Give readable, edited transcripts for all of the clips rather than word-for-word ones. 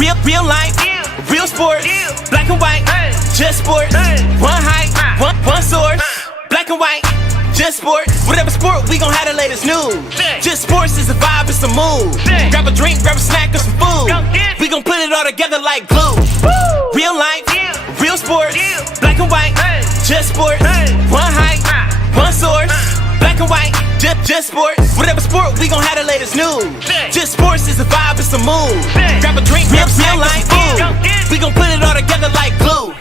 Real life, real sports, black and white, just sports. One height, one source, black and white, just sports. Whatever sport, we gon' have the latest news. Just sports is a vibe, it's a mood. Grab a drink, grab a snack, or some food. We gon' put it all together like glue. Real life, real sports, black and white, just sports. One height, one source, black and white, just sports. Whatever sport, we gon' have the latest news. Just sports is a vibe, it's a mood. Grab a drink, grab a snack, or some food. We gon' put it all together like glue.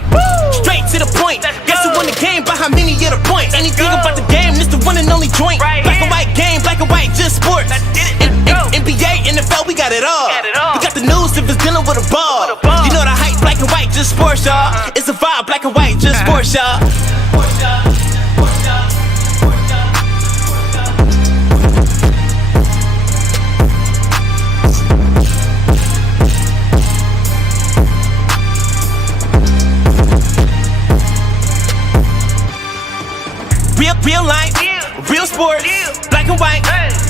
Straight to the point. Guess who won the game by how many of the points? Anything about the game, this the one and only joint. Black and white game, black and white, just sports. NBA, NFL, we got it all. We got the news if it's dealing with a ball. You know the hype, black and white, just sports, y'all. It's a vibe, black and white, just sports, y'all. Real life, real sports, black and white,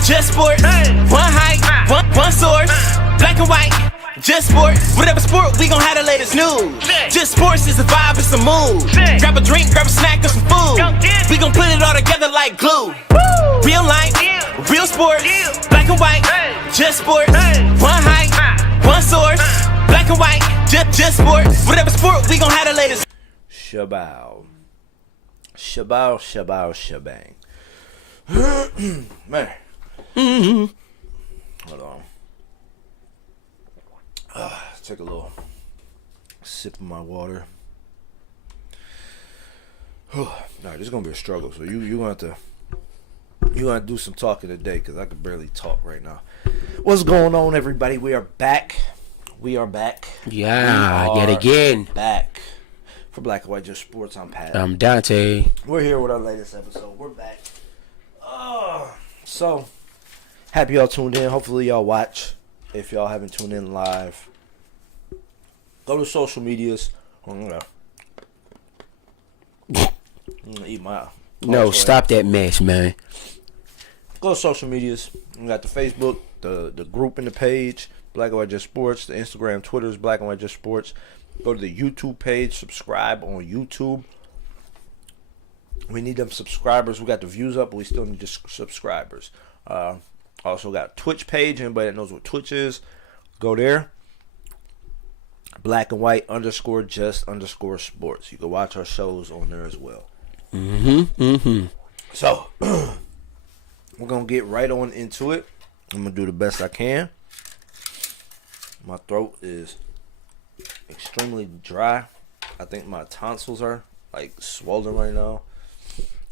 just sports. One height, one source, black and white, just sports. Whatever sport, we gon' have the latest news. Just sports is a vibe, it's a mood. Grab a drink, grab a snack, or some food. We gon' put it all together like glue. Real life, real sports, black and white, just sports. One height, one source, black and white, just sports. Whatever sport, we gon' have the latest. Shabow. Shebang. Man. Hold on. Take a little sip of my water. Alright, this is gonna be a struggle. So you gonna have to do some talking today because I can barely talk right now. What's going on, everybody? We are back. Yeah, yet again. Back. For Black and White Just Sports, I'm Pat. I'm Dante. We're here with our latest episode. We're back. So, happy y'all tuned in. Hopefully y'all watch. If y'all haven't tuned in live, go to social medias. I'm gonna eat my... No, stop that mess, man. Go to social medias. We got the Facebook, the group and the page, Black and White Just Sports. The Instagram, Twitter is Black and White Just Sports. Go to the YouTube page, subscribe on YouTube. We need them subscribers. We got the views up, but we still need the subscribers. Also got a Twitch page. Anybody that knows what Twitch is, go there. Black and White _ sports. You can watch our shows on there as well. So, we're going to get right on into it. I'm going to do the best I can. My throat is extremely dry. I think my tonsils are like swollen right now.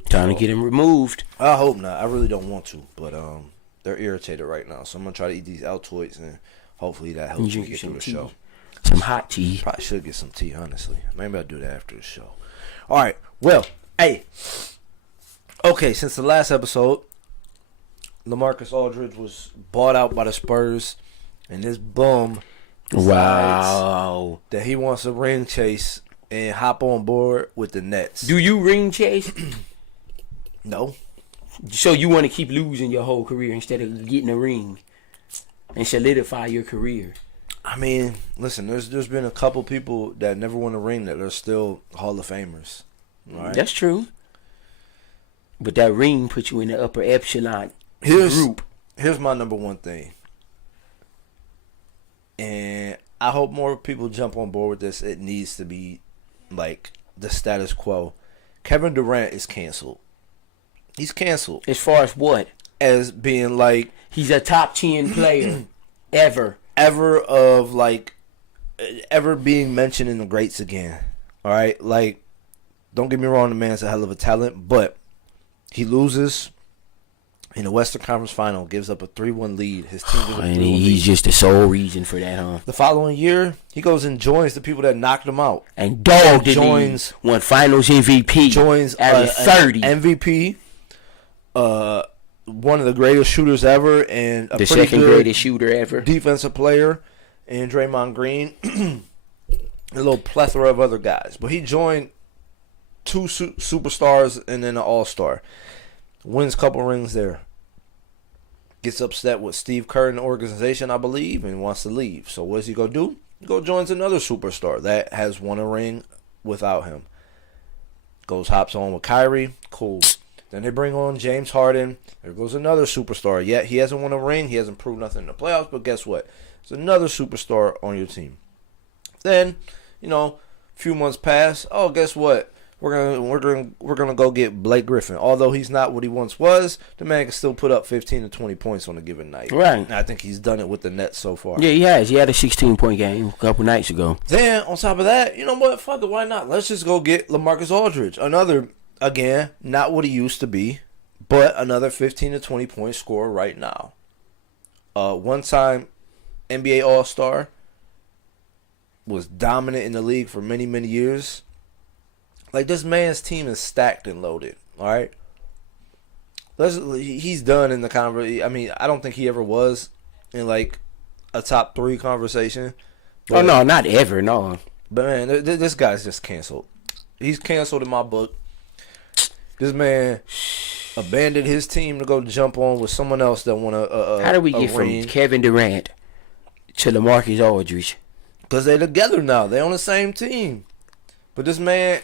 Time to get him removed. I hope not. I really don't want to, but they're irritated right now. So I'm gonna try to eat these Altoids and hopefully that helps me get through the show. Some hot tea. Probably should get some tea, honestly. Maybe I'll do that after the show. All right. Well, hey. Okay, since the last episode, LaMarcus Aldridge was bought out by the Spurs, and this bum. Wow. That he wants a ring chase and hop on board with the Nets. Do you ring chase? No. So you want to keep losing your whole career instead of getting a ring and solidify your career? I mean, listen, there's been a couple people that never won a ring that are still Hall of Famers. Right? That's true. But that ring puts you in the upper echelon group. Here's my number one thing. And I hope more people jump on board with this. It needs to be like the status quo. Kevin Durant is canceled. He's canceled. As far as what? As being like... He's a top 10 player. Ever being mentioned in the greats again. All right? Like, don't get me wrong, the man's a hell of a talent, but he loses in the Western Conference Final, gives up a 3-1 lead. His team gives up a 3-1 and lead. he's just the sole reason for that, huh? The following year, he goes and joins the people that knocked him out. And dog joins won Finals MVP. Joins at 30 MVP. One of the greatest shooters ever, and the second greatest shooter ever. Defensive player, and Draymond Green. A little plethora of other guys, but he joined two superstars and then an all-star. Wins a couple rings there. Gets upset with Steve Kerr and the organization, I believe, and wants to leave. So what is he going to do? Go joins another superstar that has won a ring without him. Hops on with Kyrie, cool. Then they bring on James Harden. There goes another superstar. Yet he hasn't won a ring. He hasn't proved nothing in the playoffs. But guess what? There's another superstar on your team. Then, a few months pass. Oh, guess what? We're gonna go get Blake Griffin. Although he's not what he once was, the man can still put up 15 to 20 points on a given night. Right. And I think he's done it with the Nets so far. Yeah, he has. He had a 16-point game a couple nights ago. Then on top of that, you know what? Fuck it. Why not? Let's just go get LaMarcus Aldridge. Another, again, not what he used to be, but another 15 to 20 point scorer right now. One-time NBA All-Star. Was dominant in the league for many, many years. Like, this man's team is stacked and loaded. All right? He's done in the conversation. I mean, I don't think he ever was in, like, a top 3 conversation. Oh, no, not ever, no. But, man, this guy's just canceled. He's canceled in my book. This man abandoned his team to go jump on with someone else that won a How do we get ring. from Kevin Durant to LaMarcus Aldridge? Because they're together now. They're on the same team. But this man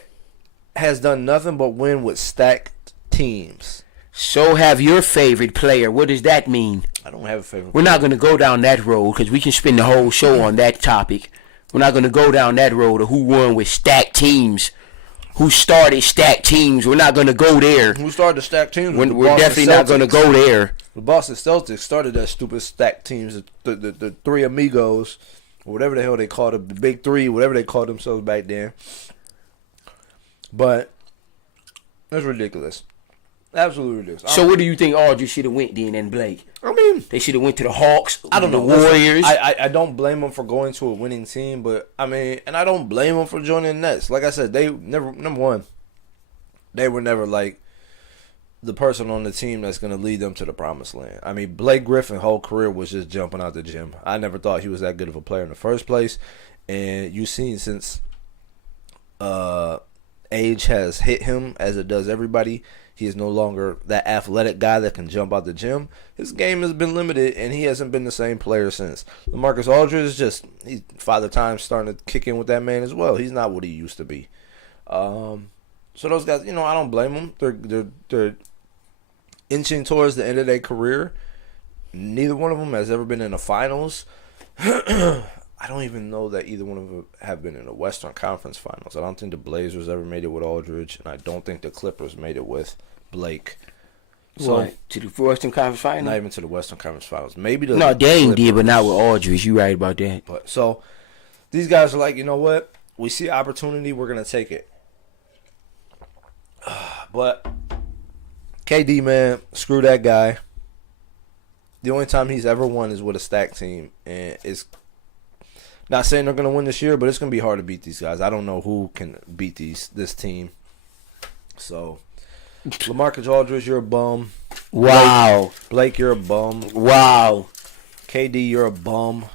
has done nothing but win with stacked teams. So have your favorite player. What does that mean? I don't have a favorite We're not going to go down that road because we can spend the whole show on that topic. We're not going to go down that road of who won with stacked teams. Who started stacked teams. We're not going to go there. Who started the stacked teams? We're definitely not going to go there. The Boston Celtics started that stupid stacked teams. The three amigos. Or whatever the hell they called them. The big three. Whatever they called themselves back then. But that's ridiculous. Absolutely ridiculous. So what do you think Aldridge should have went then and Blake? I mean, They should have went to the Hawks. I don't the know. Listen, Warriors. I don't blame them for going to a winning team, but I mean, and I don't blame them for joining the Nets. Like I said, they never, number one, they were never like the person on the team that's going to lead them to the promised land. I mean, Blake Griffin's whole career was just jumping out the gym. I never thought he was that good of a player in the first place. And you've seen since age has hit him, as it does everybody, he is no longer that athletic guy that can jump out the gym. His game has been limited, and he hasn't been the same player since. LaMarcus Aldridge is just, he's Father Time starting to kick in with that man as well. He's not what he used to be. So those guys, I don't blame them. They're inching towards the end of their career. Neither one of them has ever been in the finals. I don't even know that either one of them have been in the Western Conference Finals. I don't think the Blazers ever made it with Aldridge, and I don't think the Clippers made it with Blake. So what? To the Western Conference Finals? not even to the Western Conference Finals. Maybe the No, Dame Clippers. did, but not with Aldridge. You right about that. But so these guys are like, you know what? We see opportunity, we're gonna take it. But KD, man, screw that guy. The only time he's ever won is with a stacked team, and it's not saying they're gonna win this year, but it's gonna be hard to beat these guys. I don't know who can beat this team. So, LaMarcus Aldridge, you're a bum. Wow. Blake, you're a bum. Wow. KD, you're a bum.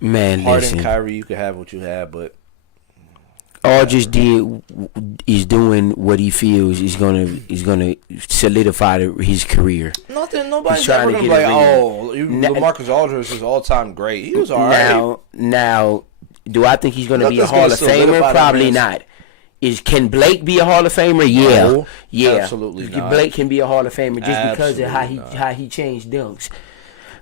Man, Harden, listen. Kyrie, you can have what you have, but Aldridge is doing what he feels is gonna solidify his career. nobody's trying ever to gonna be get like, a ring. LaMarcus Aldridge is all time great. He was all right. Now, do I think he's gonna be a Nothing's Hall gonna of solidify Famer? that Probably man's- not. Can Blake be a Hall of Famer? Yeah, No, yeah, absolutely not. Blake can be a Hall of Famer just because of Absolutely how he changed dunks.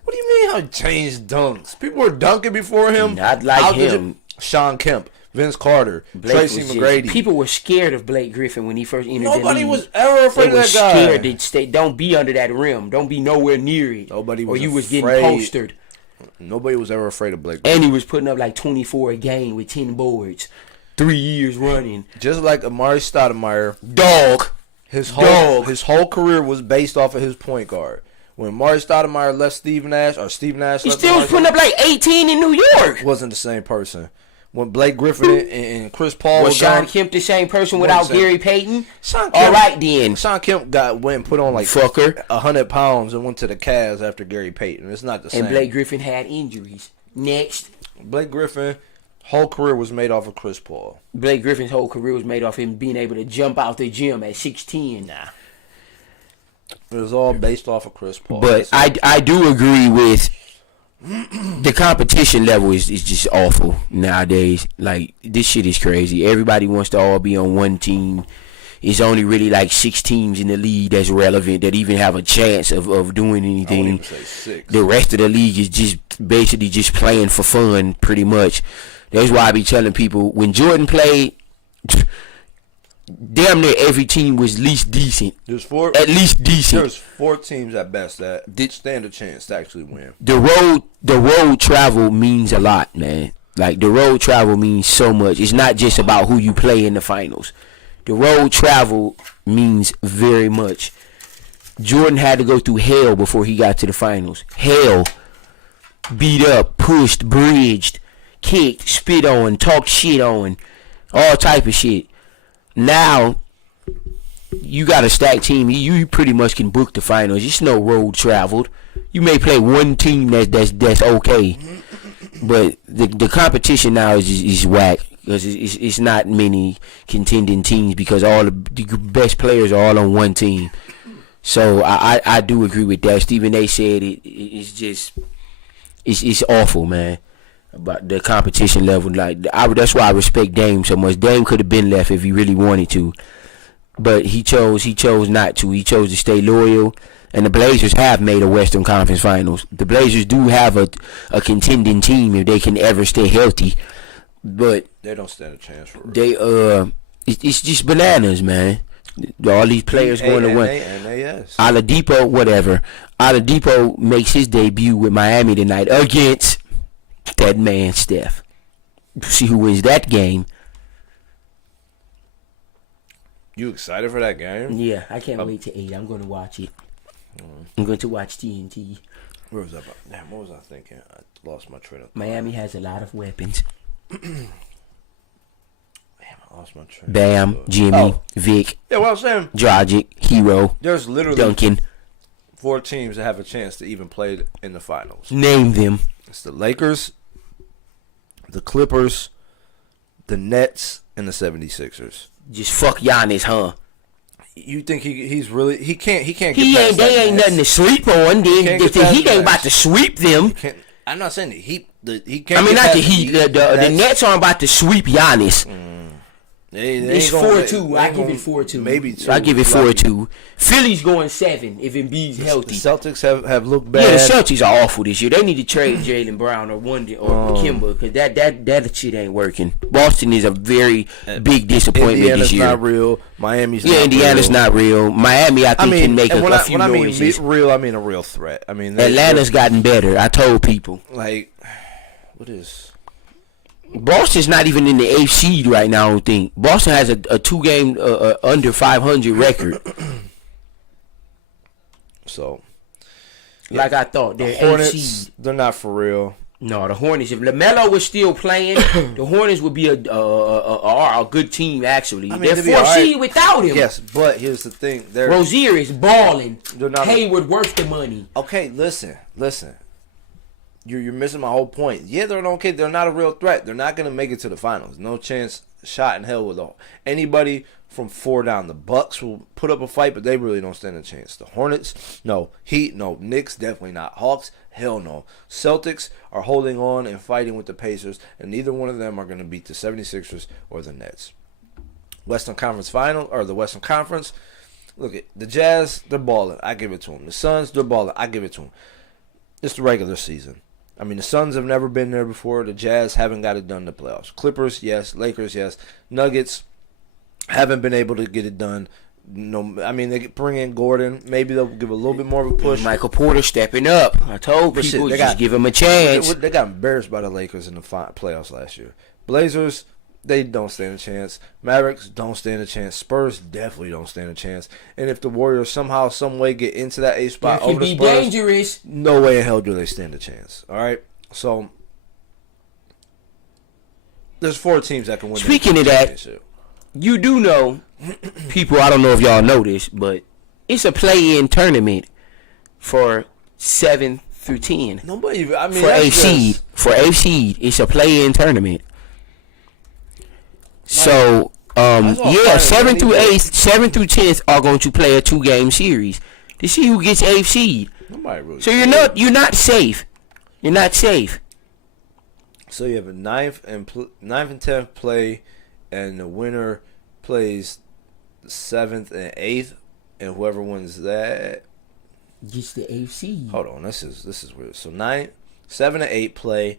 What do you mean how he changed dunks? People were dunking before him. Not like How did him. you- Sean Kemp, Vince Carter, Blake Tracy was just- McGrady. People were scared of Blake Griffin when he first entered the Nobody league. was ever afraid They of were that guy. scared to stay. Don't be under that rim. Don't be nowhere near it. Nobody or was you was getting afraid. postered. Nobody was ever afraid of Blake. And he was putting up like 24 a game with 10 boards. 3 years running. Just like Amari Stoudemire, Dog. his Dog. whole career was based off of his point guard. When Amari Stoudemire left Steve Nash He left still was Amari, putting up like 18 in New York. wasn't the same person. When Blake Griffin and Chris Paul Was was Sean gone, Kemp the same person without the same. Gary Payton? Sean Kemp, All right then. Sean Kemp went and put on like Fucker. 100 pounds and went to the Cavs after Gary Payton. It's not the same. And Blake Griffin had injuries. Next. Blake Griffin, whole career was made off of Chris Paul. Blake Griffin's whole career was made off him being able to jump out the gym at 6'10". It was all based off of Chris Paul. But I do agree with the competition level is just awful nowadays. Like, this shit is crazy. Everybody wants to all be on one team. It's only really like 6 teams in the league that's relevant, that even have a chance of doing anything. I wouldn't even say 6. The rest of the league is just basically just playing for fun, pretty much. That's why I be telling people, when Jordan played, damn near every team was at least decent. There's 4. At least decent. There's 4 teams at best that stand a chance to actually win. The road travel means a lot, man. Like, the road travel means so much. It's not just about who you play in the finals. The road travel means very much. Jordan had to go through hell before he got to the finals. Hell. Beat up, pushed, bridged, kicked, spit on, talked shit on, all type of shit. Now, you got a stacked team. You pretty much can book the finals. It's no road traveled. You may play one team that's okay, but the competition now is whack, because it's not many contending teams, because all the best players are all on one team. So I do agree with that. Stephen A. said it's just it's awful, man. About the competition level, like, that's why I respect Dame so much. Dame could have been left if he really wanted to, but he chose not to. He chose to stay loyal, and the Blazers have made a Western Conference Finals. The Blazers do have a contending team if they can ever stay healthy, but they don't stand a chance for real. It's just bananas, man. All these players going to win. Yes. Oladipo, whatever. Oladipo makes his debut with Miami tonight against that man Steph. See who wins that game. You excited for that game? Yeah, I can't wait to 8. I'm going to watch it. I'm going to watch TNT. Where was that about? Damn, what was I thinking? I lost my train of thought. Miami has a lot of weapons. Damn, I lost my train. Bam, Jimmy, Vic, Yeah, what I'm saying, Dragic, Hero, there's literally Duncan. 4 teams that have a chance to even play in the finals. Name them. It's the Lakers, the Clippers, the Nets, and the 76ers. Just fuck Giannis, huh? You think he's really he can't get He past ain't. that They ain't Nets. nothing to sleep on. Can't get past He ain't that. about to sweep them. I'm not saying the Heat. He can't. I mean, get not past the Heat. The Nets aren't about to sweep Giannis. It's 4-2. I give it 4-2. Maybe 2. I give it 4-2. Philly's going 7 if Embiid's The healthy. Celtics have looked bad. Yeah, the Celtics are awful this year. They need to trade Jaylen Brown or Kemba, because that shit ain't working. Boston is a very big disappointment Indiana's this year. not real. Miami's not Indiana's real. not real. Miami, I think, can make and a few when I mean noises. real, I mean a real threat. I mean Atlanta's gotten better. I told people. like, what is? Boston's not even in the 8th seed right now, I don't think. Boston has a 2-game under 500 record. So, Like I thought. They're 8th Hornets, seed. they're not for real. No, the Hornets. If LaMelo was still playing, the Hornets would be a good team, actually. I mean, They're they'd be 4th alright. seed without him. Yes, but here's the thing. Rozier is balling. They're not- Hayward worth the money. Okay, listen. You're missing my whole point. Yeah, they're okay. They're not a real threat. They're not gonna make it to the finals. No chance. Shot in hell with anybody from 4 down. The Bucks will put up a fight, but they really don't stand a chance. The Hornets, no. Heat, no. Knicks, definitely not. Hawks, hell no. Celtics are holding on and fighting with the Pacers, and neither one of them are gonna beat the 76ers or the Nets. Western Conference Final, or the Western Conference. Look at the Jazz. They're balling. I give it to them. The Suns, they're balling. I give it to them. It's the regular season. I mean, the Suns have never been there before. The Jazz haven't got it done in the playoffs. Clippers, yes. Lakers, yes. Nuggets haven't been able to get it done. No, I mean, they bring in Gordon. Maybe they'll give a little bit more of a push. Michael Porter stepping up. I told But shit, people they just got- give him a chance. They got embarrassed by the Lakers in the playoffs last year. Blazers, they don't stand a chance. Mavericks don't stand a chance. Spurs definitely don't stand a chance. And if the Warriors somehow, some way get into that 8th spot That could over the be Spurs, dangerous. no way in hell do they stand a chance. All right? So, there's 4 teams that can win. Speaking the of that, championship. You do know, people, I don't know if y'all know this, but it's a play-in tournament for 7 through 10. Nobody, I mean, For that's 8th seed. just- For 8th seed. It's a play-in tournament. So, That's all yeah, fine, 7 man. through 8th, 7 through 10th are going to play a 2-game series to see who gets 8th seed. Nobody really. So you're not safe. You're not safe. So you have a ninth and 10th play, and the winner plays the 7th and 8th, and whoever wins that Gets the AFC. Hold on, this is weird. So 7 and 8 play.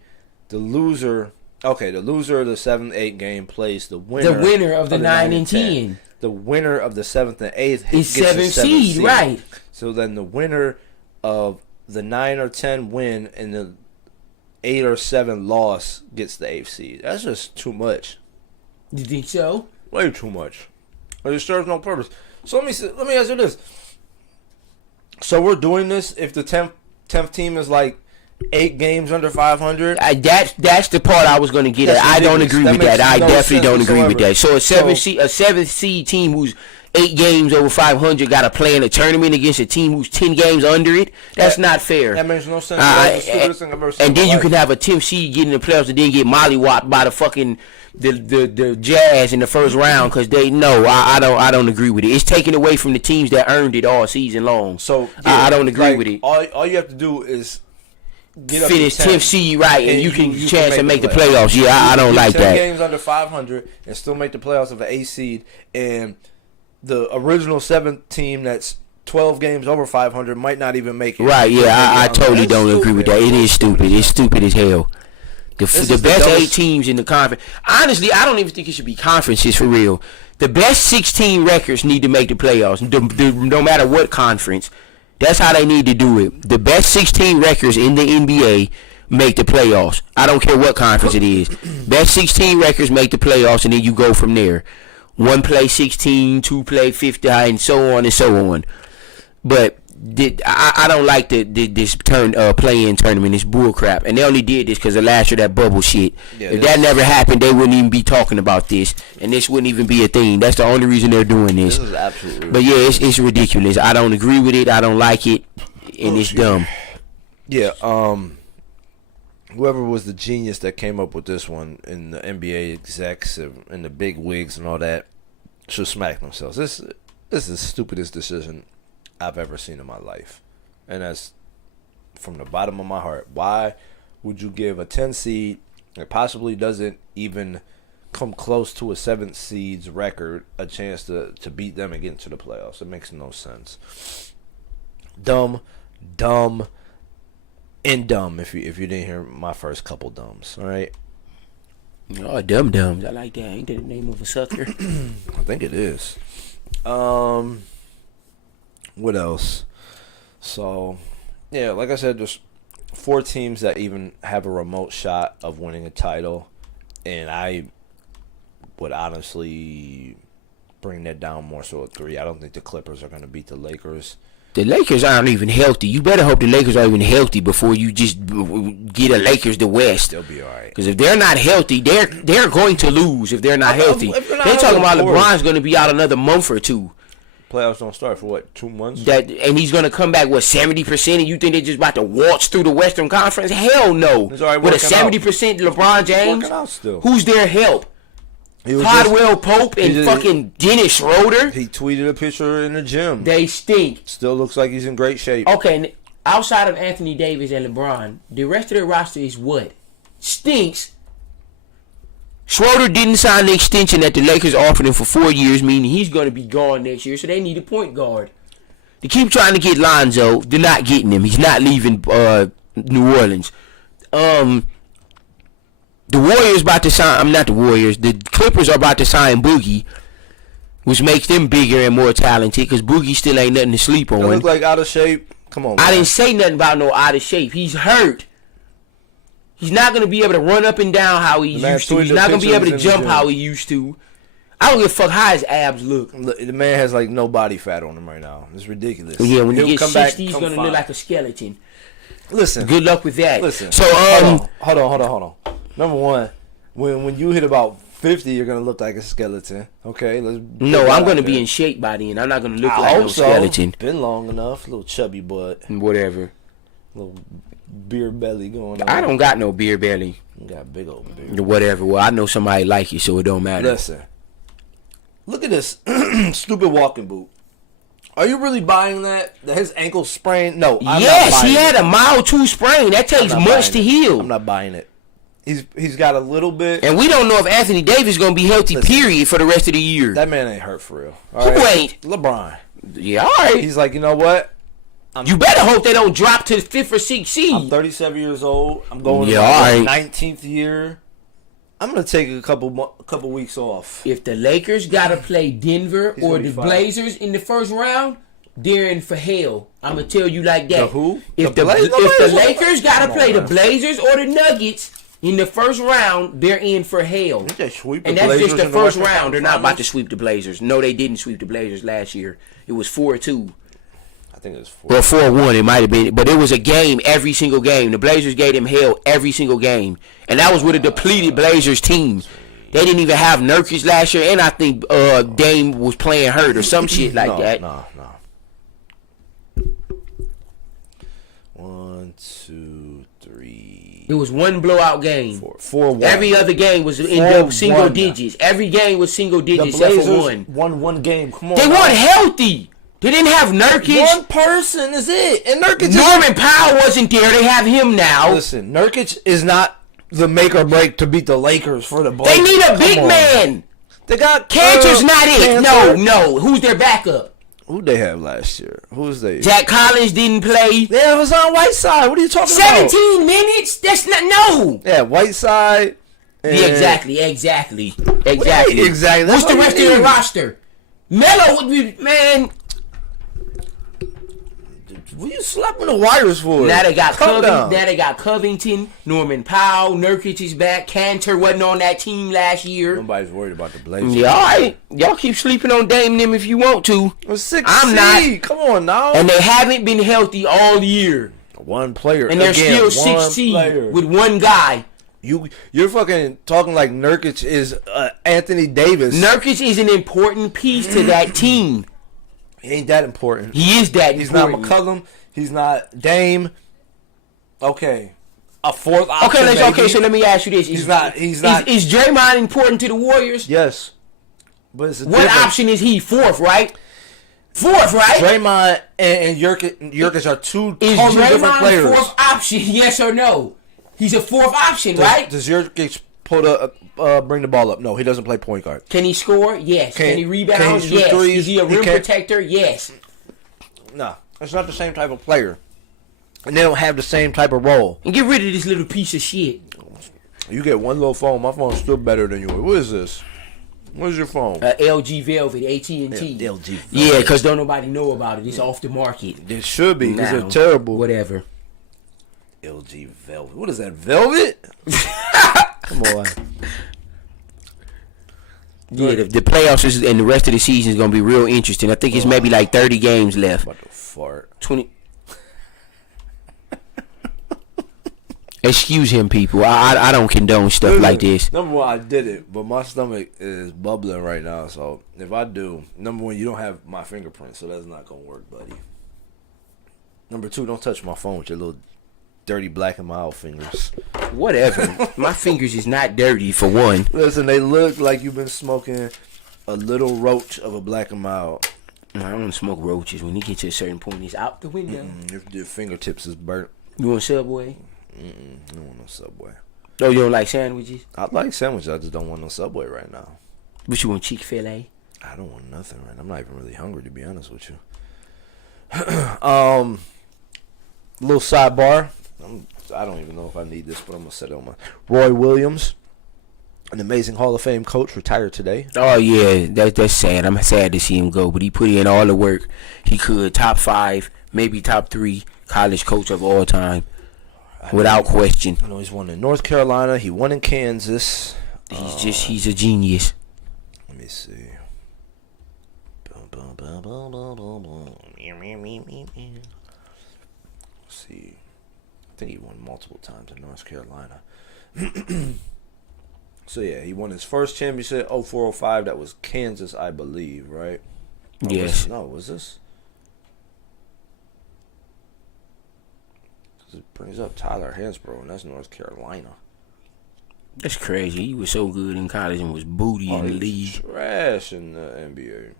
The loser of the 7-8 game plays the winner. The winner of the 9 and 10. The winner of the 7th and 8th Is gets 7th the 7th seed, right? So then the winner of the 9 or 10 win and the 8 or 7 loss gets the 8th seed. That's just too much. You think so? Way too much. It serves no purpose. So let me ask you this. So we're doing this if the 10th team is like 8 games under 500. That's the part I was going to get That's at. I don't ridiculous. agree That with that. makes I no definitely don't sense agree with that. So whatsoever. a 7th seed team who's 8 games over 500 got to play in a tournament against a team who's 10 games under it. That's not fair. That makes no sense. That's the stupidest thing I've ever seen. And then you can have a 10th seed get in the playoffs and then get mollywopped by the fucking the Jazz in the first round because I don't agree with it. It's taken away from the teams that earned it all season long. So I don't agree with it. All you have to do is get up Finish to 10th 10th seed right, and you can you chance to make the playoffs. playoffs. Yeah, I don't like 10 that. games under 500 and still make the playoffs of an 8 seed, and the original 7th team that's 12 games over 500 might not even make it. Right, yeah, I totally That's don't agree with that. It is stupid. It's stupid as hell. The is best the 8 dumbest- teams in the conference. Honestly, I don't even think it should be conferences for real. The best 16 records need to make the playoffs, no matter what conference. That's how they need to do it. The best 16 records in the NBA make the playoffs. I don't care what conference it is. Best 16 records make the playoffs, and then you go from there. 1 play 16, 2 play 50, and so on and so on. But I don't like this play-in tournament. It's bull crap, and they only did this because of last year that bubble shit. Yeah, if that never happened, they wouldn't even be talking about this, and this wouldn't even be a thing. That's the only reason they're doing this. This is absolutely But yeah, it's ridiculous. I don't agree with it. I don't like it, and it's dumb. Yeah, whoever was the genius that came up with this one in the NBA execs and the big wigs and all that should smack themselves. This is the stupidest decision I've ever seen in my life. And that's from the bottom of my heart. Why would you give a 10 seed that possibly doesn't even come close to a 7th seed's record a chance to beat them and get into the playoffs? It makes no sense. Dumb, and dumb if you didn't hear my first couple dumbs, all right? Oh, dum-dums. I like that. Ain't that the name of a sucker? I think it is. What else? So, yeah, like I said, there's 4 teams that even have a remote shot of winning a title, and I would honestly bring that down more so at 3. I don't think the Clippers are going to beat the Lakers. The Lakers aren't even healthy. You better hope the Lakers are even healthy before you just get the Lakers the West. They'll be all right. Because if they're not healthy, they're going to lose if they're not healthy. If they're not They're talking healthy, about of course. LeBron's going to be out another month or 2. Playoffs don't start for, what, 2 months? And he's going to come back with 70%, and you think they're just about to waltz through the Western Conference? Hell no. He's already With a working out. 70% LeBron James, Working out still. who's their help? He was Caldwell Pope and he just- fucking Dennis Schroeder? He tweeted a picture in the gym. They stink. Still looks like he's in great shape. Okay, outside of Anthony Davis and LeBron, the rest of their roster is what? Stinks. Schroeder didn't sign the extension that the Lakers offered him for 4 years, meaning he's going to be gone next year, so they need a point guard. They keep trying to get Lonzo. They're not getting him. He's not leaving New Orleans. The Warriors about to sign... I'm not the Warriors. The Clippers are about to sign Boogie, which makes them bigger and more talented, because Boogie still ain't nothing to sleep on. He look like out of shape. Come on, I man. didn't say nothing about no out of shape. He's hurt. He's not going to be able to run up and down how he man used to. He's tweeted not going to be able to pictures in the jump gym. how he used to. I don't give a fuck how his abs look. Look, the man has like no body fat on him right now. It's ridiculous. Yeah, when he He'll gets come back, 60, he's come going to fine. look like a skeleton. Listen, Good luck with that. listen. So, hold on. Number one, when you hit about 50, you're gonna look like a skeleton. Okay, let's. no, put I'm that going to out be there. in shape by then. I'm not going to look I like hope no so. skeleton. Been long enough, little chubby butt, Whatever. little beer belly going on. I don't got no beer belly. You got big old beer. Whatever. Well, I know somebody like it, so it don't matter. Listen, look at this stupid walking boot. Are you really buying that? That his ankle sprained? No. I'm Yes, not buying he had it. a mild 2 sprain. That takes I'm not months to buying it. heal. I'm not buying it. He's got a little bit. And we don't know if Anthony Davis is going to be healthy, period, for the rest of the year. That man ain't hurt for real. All Who right? ain't? LeBron. Yeah, all right. He's like, you know what? You better hope they don't drop to the 5th or 6th I'm seed. 37 years old. I'm going Yeah, to all my right. 19th year. I'm gonna take a couple weeks off. If the Lakers got to play Denver He's or gonna the be fine. Blazers in the first round, they're in for hell. I'm going to tell you like that. The who? If The the, Blazers? if the Lakers got to Come on, play the man. Blazers or the Nuggets in the first round, they're in for hell. Didn't they sweep the And that's Blazers just the in first Western round. They're not about to Conference? sweep the Blazers. No, they didn't sweep the Blazers last year. It was 4-2. I think it was 4. Well, 4-1 it might have been, but it was a game every single game. The Blazers gave them hell every single game, and that was with a depleted Blazers team. They didn't even have Nurkic last year, and I think Dame was playing hurt or some shit like that. No. 1, 2, 3, It was one blowout game. 4-1. Every other game was in 4-1. single digits. Every game was single the digits except Blazers for one. won one game. Come on, They man. weren't healthy. They didn't have Nurkic. One person is it, and Nurkic. Norman Powell wasn't there. They have him now. Listen, Nurkic is not the make or break to beat the Lakers for the Blazers. They need a Come big on. man. They got Cantor's not it. Cantor. No. Who's their backup? Who they have last year? Who was they? Jack Collins didn't play. They have Hassan Whiteside. What are you talking about? 17 minutes? That's not no. Yeah, Whiteside. and- Yeah, exactly. Exactly. What's the rest of their roster? Melo would be man. What you slapping the wires for? Now they got Calm down. Now they got Covington, Norman Powell, Nurkic is back. Cantor wasn't on that team last year. Nobody's worried about the Blazers. Yeah, all right. Y'all keep sleeping on Dame and them if you want to. It was 6 I'm seed. Come on now. And they haven't been healthy all year. One player. And they're Again, still one 6 seed player. with one guy. You're fucking talking like Nurkic is Anthony Davis. Nurkic is an important piece to that team. He ain't that important. He is that He's not important. McCollum. He's not Dame. Okay. A fourth option. Okay, so let me ask you this. He's not. Is Draymond important to the Warriors? Yes. But it's a What difference. option is he? Fourth, right? Fourth, right? Draymond and Jurkic are two Is totally different Draymond players. fourth option? Yes or no? He's a fourth option, right? Does Jurkic bring the ball up? No, he doesn't play point guard. Can he score? Yes. Can he rebound? can he shoot Yes. threes? Is he a He rim can't- protector? Yes. No, it's not the same type of player, and they don't have the same type of role. And get rid of this little piece of shit. You get one little phone. My phone's still better than yours. What is this? What is your phone? LG Velvet, AT&T. LG. Yeah, because don't nobody know about it. It's off the market. It should be because Now, they're terrible. Whatever. LG Velvet. What is that? Velvet? Come on. Yeah, the playoffs and the rest of the season is going to be real interesting. I think it's maybe like 30 games left. About to fart. 20. Excuse him, people. I don't condone stuff like this. Number one, I did it, but my stomach is bubbling right now. So if I do, number one, you don't have my fingerprint, so that's not gonna work, buddy. Number two, don't touch my phone with your little dirty black and mild fingers. Whatever. My fingers is not dirty, for one. Listen, they look like you've been smoking a little roach of a black and mild. I don't smoke roaches. When you get to a certain point, it's out the window. If your fingertips is burnt. You want Subway? I don't want no Subway. Oh, you don't like sandwiches? I like sandwiches. I just don't want no Subway right now. But you want Chick-fil-A? I don't want nothing right now. I'm not even really hungry, to be honest with you. Little sidebar. I don't even know if I need this, but I'm going to set it on my... Roy Williams, an amazing Hall of Fame coach, retired today. Oh, yeah. That's sad. I'm sad to see him go. But he put in all the work he could. Top 5, maybe top 3 college coach of all time. Without question. I know he's won in North Carolina. He won in Kansas. He's a genius. Let me see. Let's see. I think he won multiple times in North Carolina. So, yeah, he won his first championship, 04-05. That was Kansas, I believe, right? Oh, Yes. Was this? It brings up Tyler Hansbrough, and that's North Carolina. That's crazy. He was so good in college and was booty in the He's league. trash in the NBA.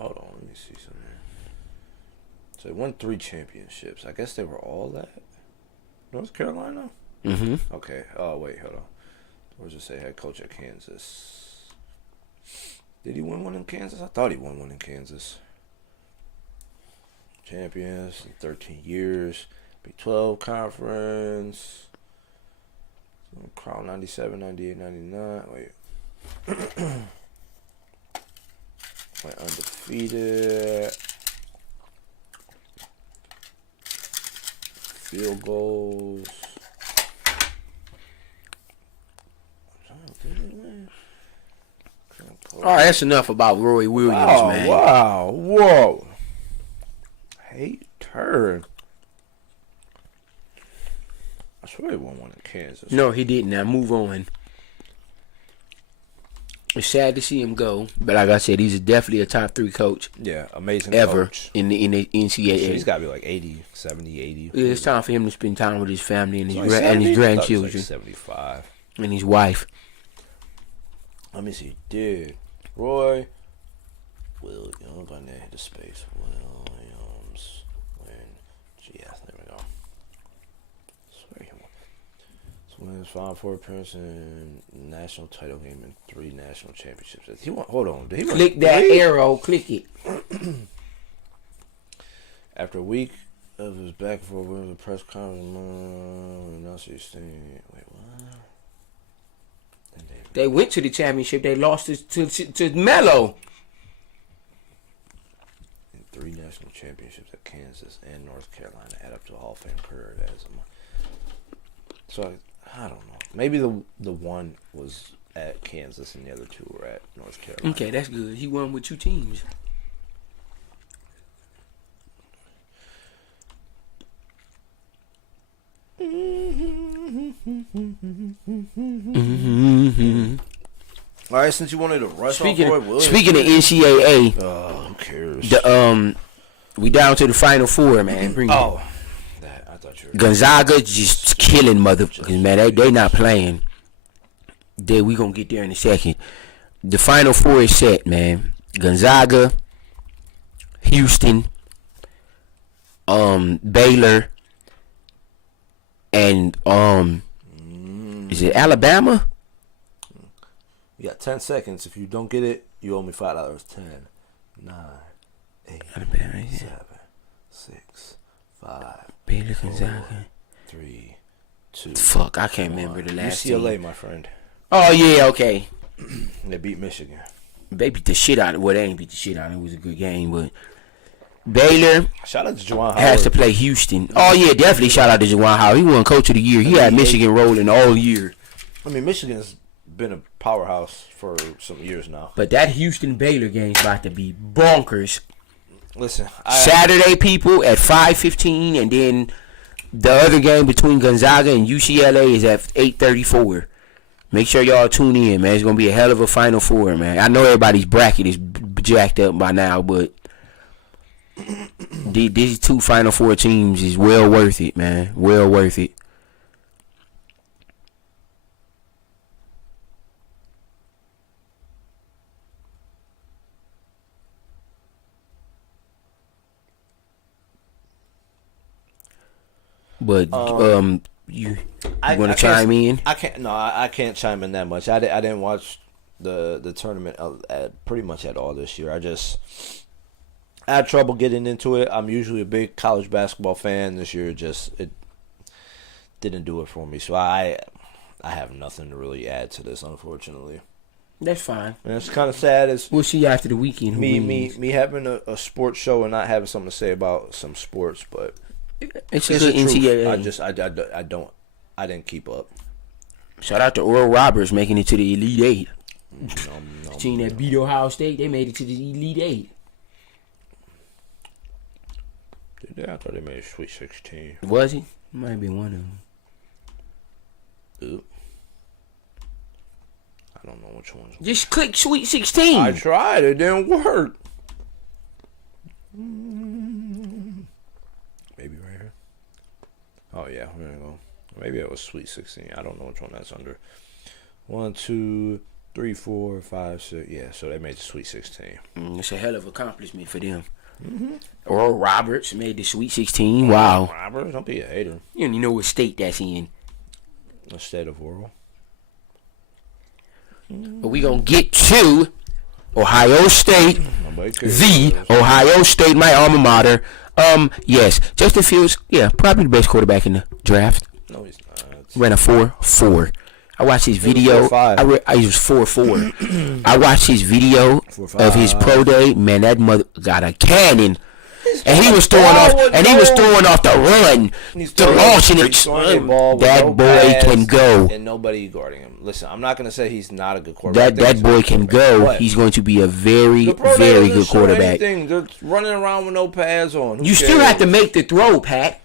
Hold on, let me see something. So they won 3 championships. I guess they were all at North Carolina? Mm-hmm. Okay. Oh, wait, hold on. Where's it say head coach at Kansas? Did he win one in Kansas? I thought he won one in Kansas. Champions in 13 years. Big 12 conference. Crown 97, 98, 99. Wait. Went undefeated. Field goals. All right, that's enough about Roy Williams, man. Wow, whoa. Hate turn. I swear he won one in Kansas. No, he didn't. Now move on. It's sad to see him go, but like I said, he's definitely a top 3 coach Yeah, amazing ever coach. in the NCAA. He's got to be like 80, 70, 80. Yeah, it's time for him to spend time with his family and his, Like and his 70? I thought he was grandchildren like 75. and his wife. Let me see. Dude. Roy Williams. I'm going to hit the space. Williams. Yes, there we go. Swear he won. So wins 5-4 appearance in national title game and 3 national championships. He won. Hold on. Did he win Click that 3? arrow. Click it. After a week of his back and forth with the press conference, now she's saying, wait, what? They went to the championship. They lost to Melo. In 3 national championships at Kansas and North Carolina, add up to a Hall of Fame career as a. So I don't know. Maybe the one was at Kansas and the other 2 were at North Carolina. Okay, that's good. He won with 2 teams. All right, since you wanted to rush off Roy Williams. Speaking of NCAA, who cares? we down to the Final 4, man. Bring it. I thought you were. Gonzaga just killing motherfuckers, man. They not playing. We gonna get there in a second. The Final 4 is set, man. Gonzaga, Houston, Baylor, and is it Alabama? You got 10 seconds. If you don't get it, you owe me $5. 10, 9, 8, Alabama, 7, 6, 5, Baylor, 4, Gonzaga. 3, 2. Fuck, I can't remember the last UCLA, team. my friend. Oh yeah, okay. They beat Michigan. They beat the shit out of. Well, they ain't beat the shit out of. It was a good game, but Baylor Shout out to Juwan Howard. has to play Houston. Oh yeah, definitely shout out to Juwan Howard. He won Coach of the Year. He had Michigan rolling all year. I mean, Michigan's been a powerhouse for some years now. But that Houston Baylor game's about to be bonkers. Listen, Saturday, people, at 5:15, and then the other game between Gonzaga and UCLA is at 8:34. Make sure y'all tune in, man. It's gonna be a hell of a Final 4, man. I know everybody's bracket is jacked up by now, but these 2 Final 4 teams is well worth it, man. Well worth it. But you want to chime in? I can't. No, I can't chime in that much. I didn't watch the tournament pretty much at all this year. I had trouble getting into it. I'm usually a big college basketball fan. This year, it didn't do it for me. So I have nothing to really add to this, unfortunately. That's fine. And it's kind of sad. We'll see after the weekend. Me having a sports show and not having something to say about some sports, but it's just an NCAA. I didn't keep up. Shout out to Oral Roberts making it to the Elite Eight. No, Team that beat Ohio State, they made it to the Elite Eight. Did they? I thought they made a Sweet 16. Was it? Might be one of them. Oop. I don't know which ones. Just click Sweet 16. I tried. It didn't work. Maybe right here. Oh, yeah. We're going to go. Maybe it was Sweet 16. I don't know which one that's under. 1, 2, 3, 4, 5, 6. Yeah, so they made the Sweet 16. It's a hell of an accomplishment for them. Oral Roberts made the Sweet 16. Wow. Robert, don't be a hater. You don't even know what state that's in. The state of Oral. But we gonna get to Ohio State, Nobody cares. the Ohio State, my alma mater. Yes, Justin Fields, yeah, probably the best quarterback in the draft. No, he's not. Ran a 4.4. I watched his video. 4.5. I was 4.4. I watched his video 4.5. of his pro day. Man, that mother got a cannon. And he was throwing off, the run, the launching it. That boy can go. And nobody guarding him. Listen, I'm not gonna say he's not a good quarterback. That boy can go. He's going to be a very, very good quarterback. They're running around with no pads on. You still have to make the throw, Pat.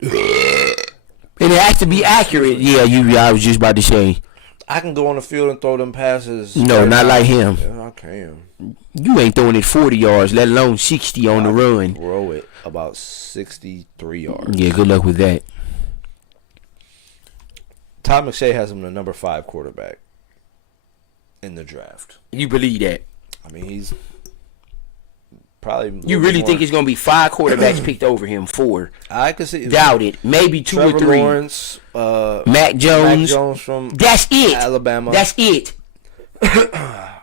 And it has to be accurate. Yeah, I was just about to say. I can go on the field and throw them passes. No, not like him. Yeah, I can. You ain't throwing it 40 yards, let alone 60 on the run. Throw it about 63 yards. Yeah, good luck with that. Todd McShay has him the number 5 quarterback in the draft. You believe that? I mean, he's probably. You really think it's going to be 5 quarterbacks picked over him? 4? I could see. Doubt it. Maybe 2 Trevor or 3. Lawrence, Mac Jones. from That's it. Alabama. That's it.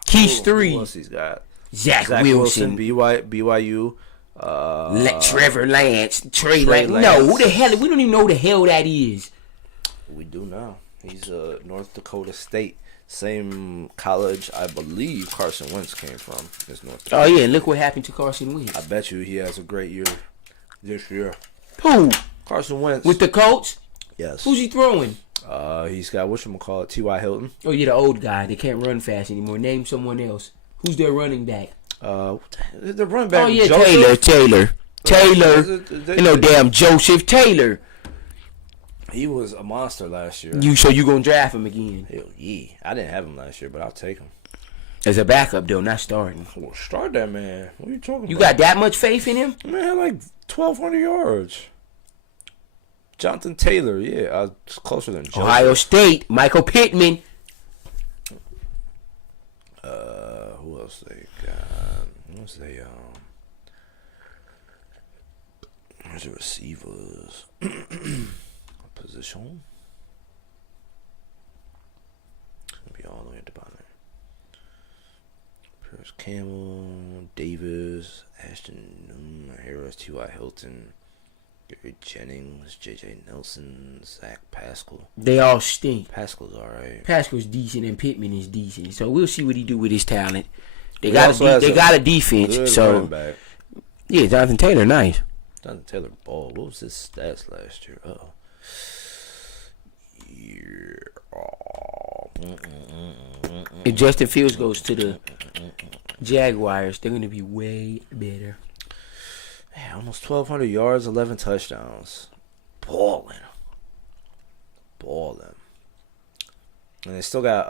Keith's Who 3. else he's got? Zach Wilson. BYU. Trevor Lance. Trey Lance. No, who the hell? We don't even know who the hell that is. We do now. He's North Dakota State. Same college, I believe Carson Wentz came from. Is North Dakota. Oh, yeah, and look what happened to Carson Wentz. I bet you he has a great year this year. Who? Carson Wentz. With the Colts? Yes. Who's he throwing? He's got, whatchamacallit, T.Y. Hilton. Oh, yeah, the old guy. They can't run fast anymore. Name someone else. Who's their running back? The running back. Oh, yeah, Joseph? Taylor. You know, damn Joseph Taylor. He was a monster last year. So you gonna draft him again? Hell yeah. I didn't have him last year, but I'll take him. As a backup, though, not starting. Well, start that man. What are you talking about? You got that much faith in him? Man, had like 1,200 yards. Jonathan Taylor, yeah, it's closer than Joseph. Ohio State, Michael Pittman. Who else they got? What's they where's the receivers? Position. It's gonna be all the way at the bottom. Pierce Campbell, Davis, Ashton Harris, T.Y. Hilton, Gary Jennings, J.J. Nelson, Zach Pascal. They all stink. Pascal's alright. Pascal's decent and Pittman is decent. So we'll see what he do with his talent. They got a defense. So yeah, Jonathan Taylor, nice. Jonathan Taylor ball. What was his stats last year? If Justin Fields goes to the Jaguars, they're going to be way better. Man, almost 1,200 yards, 11 touchdowns. Balling. And they still got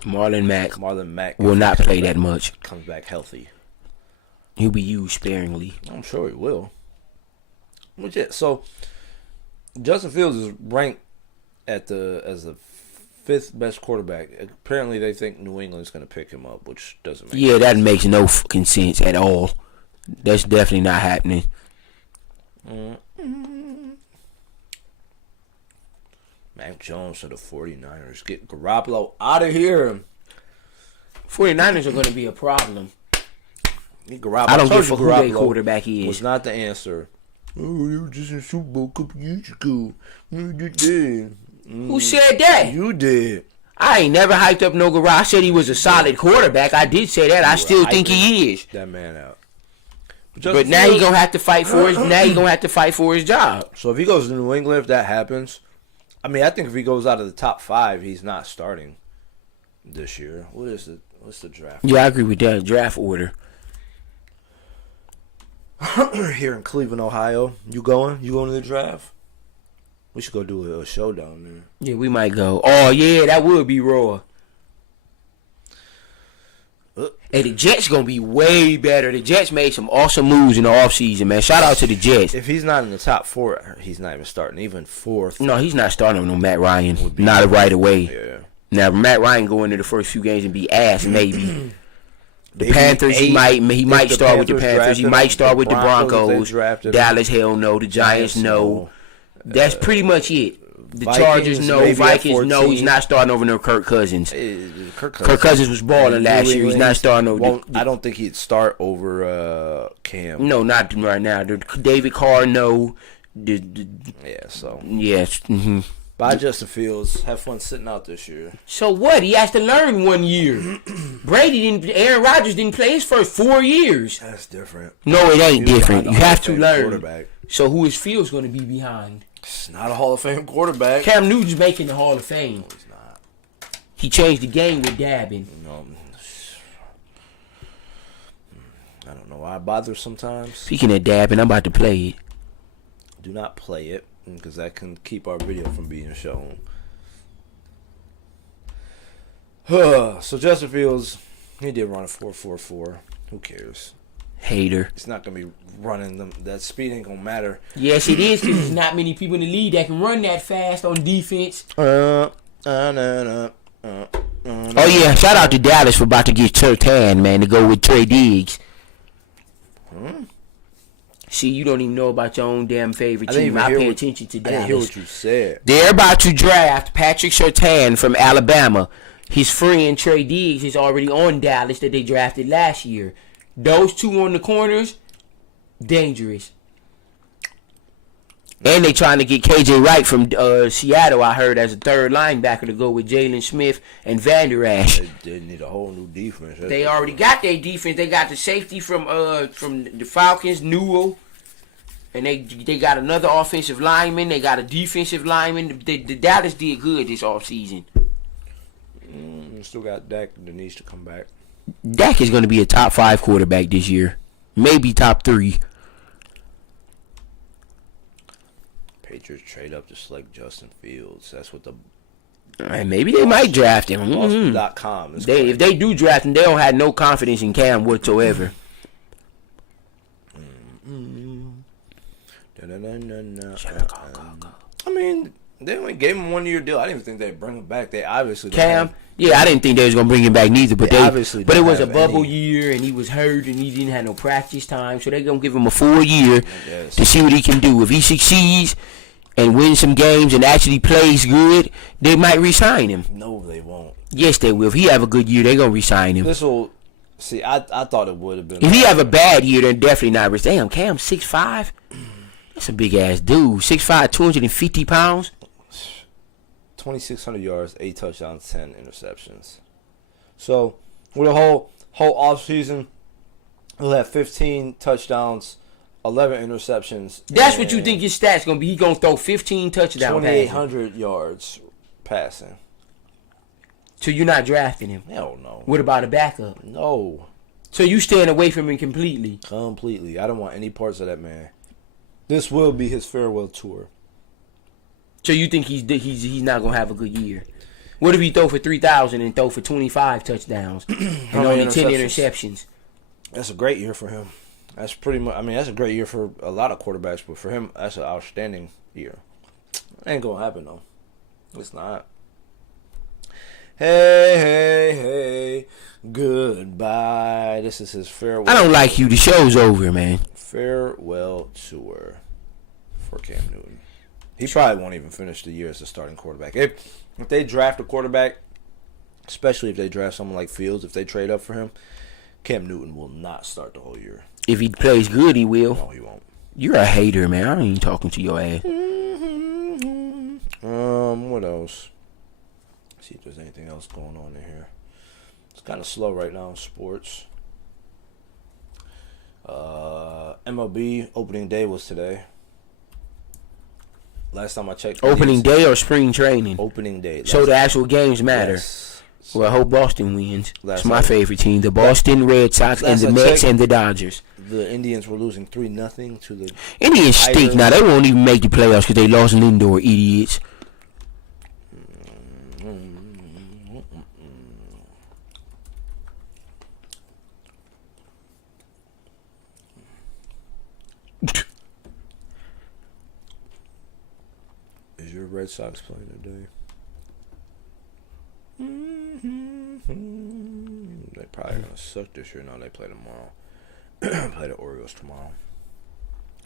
Marlon Mack. Marlon Mack will not play that much. Comes back healthy. He'll be used sparingly. I'm sure he will. So Justin Fields is ranked as the 5th best quarterback. Apparently, they think New England's going to pick him up, which doesn't make sense. That makes no fucking sense at all. That's definitely not happening. Mac Jones to the 49ers. Get Garoppolo out of here. 49ers are going to be a problem. Garoppolo. I don't give a fuck who their quarterback is. Was not the answer. Oh, they were just in Super Bowl a couple years ago. You did. Who said that? You did. I ain't never hyped up no Garoppolo. I said he was a solid quarterback. I did say that. I still think he is. That man out. But now he's gonna have to fight for his. Now he's gonna have to fight for his job. So if he goes to New England, if that happens, I mean, I think if he goes out of the top 5, he's not starting this year. What's the draft? Yeah, I agree with that draft order. Here in Cleveland, Ohio, you going? You going to the draft? We should go do a show down there. Yeah, we might go. Oh yeah, that would be raw. Hey, the Jets gonna be way better. The Jets made some awesome moves in the offseason, man. Shout out to the Jets. If he's not in the top 4, he's not even starting. Even 4th. No, he's not starting with no Matt Ryan. Not right away. Yeah. Now Matt Ryan go into the first few games and be ass maybe. The Maybe Panthers, he 8. might If the start with the Panthers Panthers. He drafted might him, start the with the Broncos, Broncos. they drafted him. Dallas, hell no. The Giants, Giants, no. no. That's pretty much it. The Vikings, Chargers, no. maybe at Vikings, no. 14. He's not starting over no Kirk Cousins. Kirk Kirk Cousins was balling last year. He's not starting over. I don't think he'd start over Cam. No, not right now. David Carr, no. Yeah, so. Yes. Mm-hmm. Buy Justin Fields. Have fun sitting out this year. So what? He has to learn 1 year. Aaron Rodgers didn't play his first 4 years. That's different. No, it ain't different. You have to learn. Quarterback. So who is Fields going to be behind? It's not a Hall of Fame quarterback. Cam Newton's making the Hall of Fame. No, he's not. He changed the game with dabbing. No. I don't know why I bother sometimes. Speaking of dabbing, I'm about to play it. Do not play it because that can keep our video from being shown. So Justin Fields, he did run a 4.44. Who cares? Hater. It's not gonna be running them. That speed ain't gonna matter. Yes, it is, because there's not many people in the league that can run that fast on defense. Oh yeah, shout out to Dallas for about to get Surtain, man, to go with Trey Diggs. See, you don't even know about your own damn favorite team. I pay attention to I Dallas. didn't hear what you said. They're about to draft Patrick Surtain from Alabama. His friend Trey Diggs is already on Dallas that they drafted last year. Those two on the corners, dangerous. And they trying to get KJ Wright from Seattle, I heard, as a third linebacker to go with Jalen Smith and Van Der Esch. They need a whole new defense. They already got their defense. They got the safety from the Falcons, Newell. And they got another offensive lineman. They got a defensive lineman. The Dallas did good this offseason. Still got Dak that needs to come back. Dak is going to be a top 5 quarterback this year. Maybe top 3. Patriots trade up to select Justin Fields. That's what the Maybe they might draft him. Boston.com. If they do draft him, they don't have no confidence in Cam whatsoever. I mean, they only gave him 1 year deal. I didn't even think they'd bring him back. They obviously don't Cam, have- yeah, I didn't think they was gonna bring him back neither. But They they obviously but it don't was a have bubble any- year, and he was hurt, and he didn't have no practice time. So they gonna give him a full year guess. to see what he can do. If he succeeds and wins some games and actually plays good, they might re-sign him. No, they won't. Yes, they will. If he have a good year, they gonna re-sign him. This will see. I thought it would have been. If he have a bad year, then definitely not. Damn, Cam 6'5". That's a big ass dude. 6'5", 250 pounds. 2,600 yards, 8 touchdowns, 10 interceptions. So with the whole offseason, he'll have 15 touchdowns, 11 interceptions. That's what you and think his stats gonna be. He gonna throw 15 touchdowns. 2,800 yards passing. So you're not drafting him. Hell no. What about a backup? No. So you staying away from him completely. Completely. I don't want any parts of that man. This will be his farewell tour. So you think he's not gonna have a good year? What if he throw for 3,000 and throw for 25 touchdowns and only 10 interceptions? That's a great year for him. That's pretty much. I mean, that's a great year for a lot of quarterbacks, but for him, that's an outstanding year. Ain't gonna happen though. It's not. Hey, goodbye. This is his farewell. I don't like you. The show's over, man. Farewell tour for Cam Newton. He probably won't even finish the year as a starting quarterback. If they draft a quarterback, especially if they draft someone like Fields, if they trade up for him, Cam Newton will not start the whole year. If he plays good, he will. No, he won't. You're a hater, man. I ain't even talking to your ass. What else? See if there's anything else going on in here. It's kind of slow right now in sports. MLB opening day was today. Last time I checked. Opening day or spring training? Opening day. So the actual games matter. Yes. Well, I hope Boston wins. Last It's my night- favorite team. The Boston Red Sox and Last the I Mets checked- and the Dodgers. The Indians were losing 3-0 to the. Indians stink now. They won't even make the playoffs because they lost Lindor, idiots. Is your Red Sox playing today? They probably gonna suck this year. No, they play tomorrow. Play the Orioles tomorrow.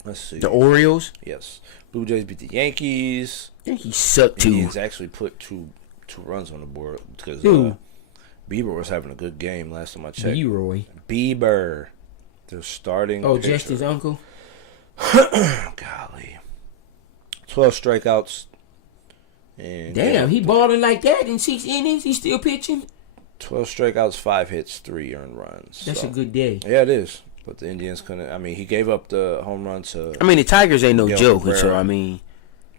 Let's see. The Orioles? Yes. Blue Jays beat the Yankees. Yankees suck too. Indians actually put two runs on the board because Bieber was having a good game last time I checked. Leroy. Bieber. They're starting. Oh, pitcher. just his uncle? Golly. 12 strikeouts. And Damn, he balling like that in 6 innings. He's still pitching. 12 strikeouts, 5 hits, 3 earned runs. That's So, a good day. Yeah, it is. But the Indians couldn't. I mean, he gave up the home run to. I mean, the Tigers ain't no Miguel joke. So Cabrera. I mean,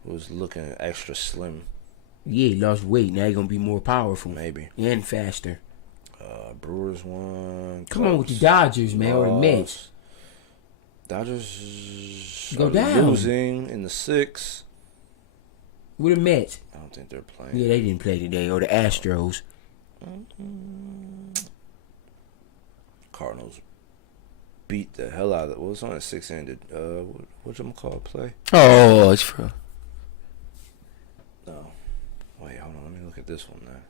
Was looking extra slim, yeah, he lost weight. Now he's gonna be more powerful maybe. and faster. Brewers won. Come on with the Dodgers, man, or the Mets. Dodgers Go are down. losing in the 6th. With the Mets. I don't think they're playing. Yeah, they didn't play today. Or the Astros. Cardinals beat the hell out of it. What was on a 6-handed? Whatchamacallit play? Oh, it's for. No. Wait, hold on. Let me look at this one now.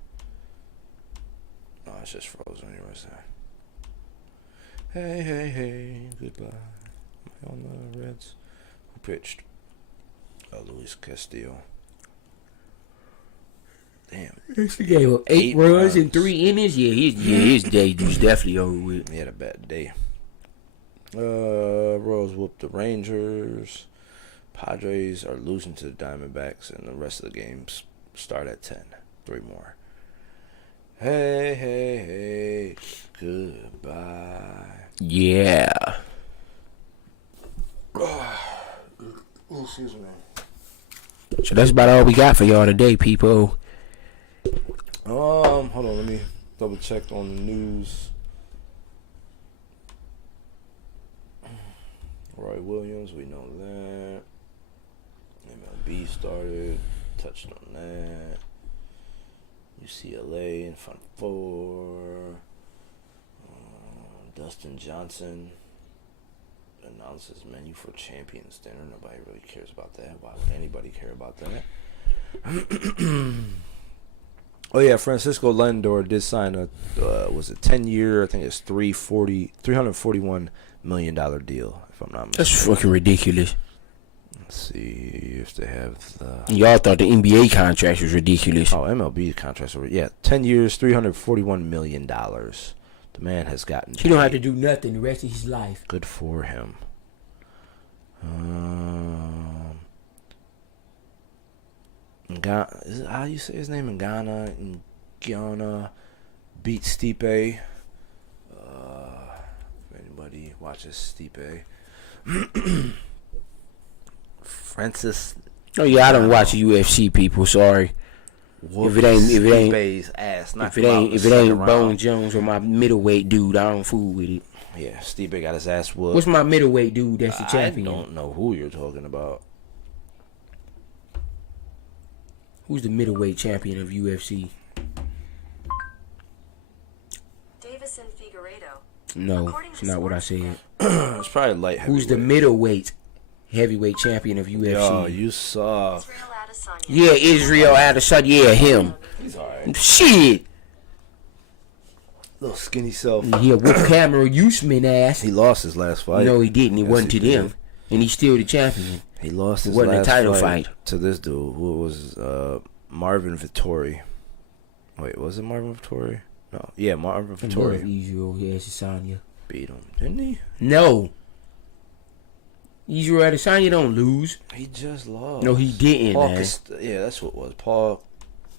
No, it's just frozen anyways there. Hey, goodbye. Am I on the Reds? Who pitched? Luis Castillo. Damn. He gave up 8 runs in 3 innings. Yeah, his day was definitely over with. He had a bad day. Royals whooped the Rangers. Padres are losing to the Diamondbacks, and the rest of the games start at 10. 3 more. Hey, goodbye. Yeah. Excuse me. So that's about all we got for y'all today, people. Hold on, let me double check on the news. Roy Williams, we know that. MLB started, touched on that. UCLA in Final Four. Dustin Johnson announces menu for Champions Dinner. Nobody really cares about that. Why would anybody care about that? Oh yeah, Francisco Lindor did sign a 10-year, I think it's $341 million deal, if I'm not mistaken. That's fucking ridiculous. Let's see if they have the. Y'all thought the NBA contract was ridiculous. Oh, MLB contracts are 10 years, $341 million. The man has gotten. He don't have to do nothing the rest of his life. Good for him. Is it how you say his name in Ghana? Guyana beat Stipe. If anybody watches Stipe, Francis. Oh yeah, I don't watch UFC, people. Sorry. If it ain't Stipe's ass, if it ain't Bone Jones or my middleweight dude, I don't fool with it. Yeah, Stipe got his ass whooped. What's my middleweight dude that's the champion? I don't know who you're talking about. Who's the middleweight champion of UFC? Davison Figueiredo. No, it's not what I said. It's probably light heavyweight. Who's the middleweight heavyweight champion of UFC? Yo, you saw. Israel Adesanya. Yeah, Israel Adesanya. Yeah, him. He's alright. Shit. Little skinny self. Yeah, whoop Cameron Usman ass. He lost his last fight. No, he didn't. It Yes, wasn't he to them. did. And he's still the champion. He lost his wasn't a last title fight fight. to this dude who was Marvin Vittori. Wait, was it Marvin Vittori? No. Yeah, Marvin I love Vittori Israel Adesanya. beat him, didn't he? No. Israel Adesanya don't lose. He just lost. No, he didn't, Paul man. yeah, that's what it was. Paul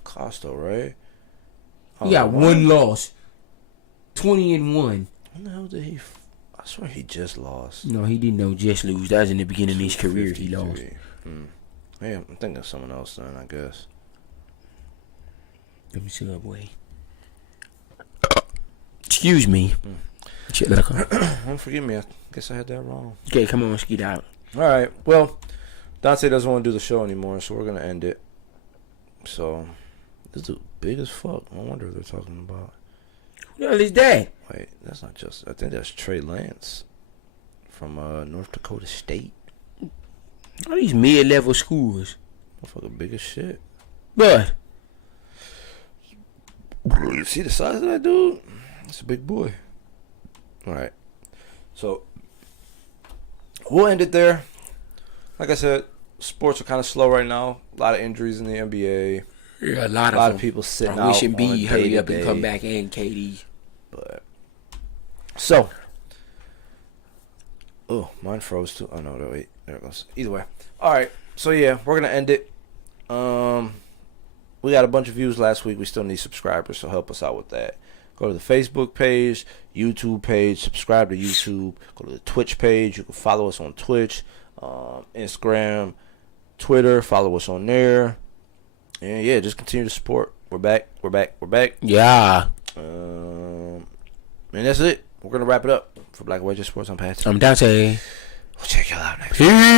Costo, right? He got one loss. 20-1. When the hell did he? I swear he just lost. No, he didn't know just lose. That was in the beginning of his career. He lost. 253. Yeah, I'm thinking of someone else then, I guess. Let me Subway. Excuse me. Shit, let her come. Don't forgive me. I guess I had that wrong. Okay, come on, let's get out. All right. Well, Dante doesn't want to do the show anymore, so we're gonna end it. So this dude big as fuck. I wonder what they're talking about. Who the hell is that? Wait, that's not just. I think that's Trey Lance from North Dakota State. All these mid-level schools. Motherfucker, big as shit. But You see the size of that dude? It's a big boy. All right. So we'll end it there. Like I said, sports are kind of slow right now. A lot of injuries in the NBA. Yeah, a A lot of people sitting out. Wishing on B a hurry up and day-to-day. come back, and KD. But so, oh, mine froze too. Oh no, wait, there it goes. Either way, all right. So yeah, we're gonna end it. We got a bunch of views last week. We still need subscribers, so help us out with that. Go to the Facebook page, YouTube page, subscribe to YouTube. Go to the Twitch page. You can follow us on Twitch, Instagram, Twitter. Follow us on there. And yeah, just continue to support. We're back. We're back. We're back. Yeah. And that's it. We're gonna wrap it up for Black and White Just Sports. I'm Patrick. I'm Dante. We'll check y'all out next. Peace.